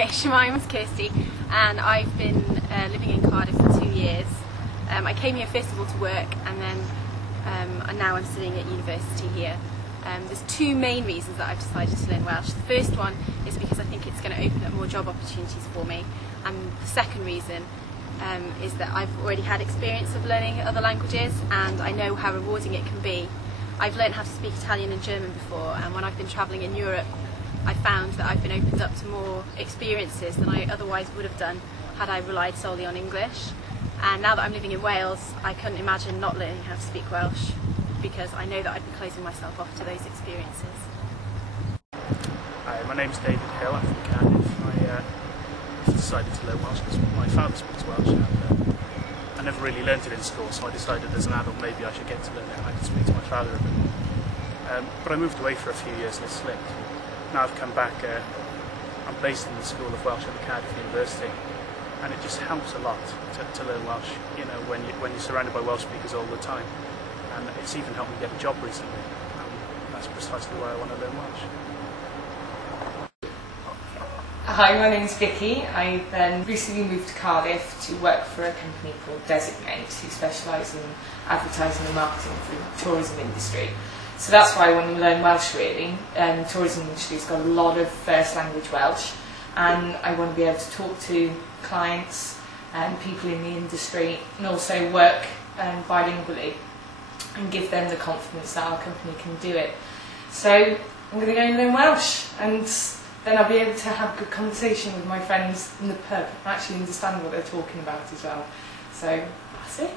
Okay, my name's Kirsty and I've been living in Cardiff for 2 years. I came here first of all to work and then now I'm studying at university here. There's two main reasons that I've decided to learn Welsh. The first one is because I think it's going to open up more job opportunities for me, and the second reason is that I've already had experience of learning other languages and I know how rewarding it can be. I've learned how to speak Italian and German before, and when I've been travelling in Europe I found that I've been opened up to more experiences than I otherwise would have done had I relied solely on English. And now that I'm living in Wales, I couldn't imagine not learning how to speak Welsh, because I know that I'd be closing myself off to those experiences. Hi, my name's David Hill, I'm from Cardiff. I decided to learn Welsh because my father speaks Welsh and I never really learnt it in school, so I decided as an adult maybe I should get to learn it and I could speak to my father a bit more. But I moved away for a few years and it slipped. Now I've come back, I'm based in the School of Welsh at the Cardiff University, and it just helps a lot to learn Welsh, you know, when you're surrounded by Welsh speakers all the time. And it's even helped me get a job recently, and that's precisely why I want to learn Welsh. Hi, my name's Vicky. I recently moved to Cardiff to work for a company called Designate, who specialise in advertising and marketing for the tourism industry. So that's why I want to learn Welsh really. The tourism industry's got a lot of first language Welsh, and I want to be able to talk to clients and people in the industry and also work bilingually and give them the confidence that our company can do it. So I'm going to go and learn Welsh, and then I'll be able to have a good conversation with my friends in the pub and actually understand what they're talking about as well. So that's it.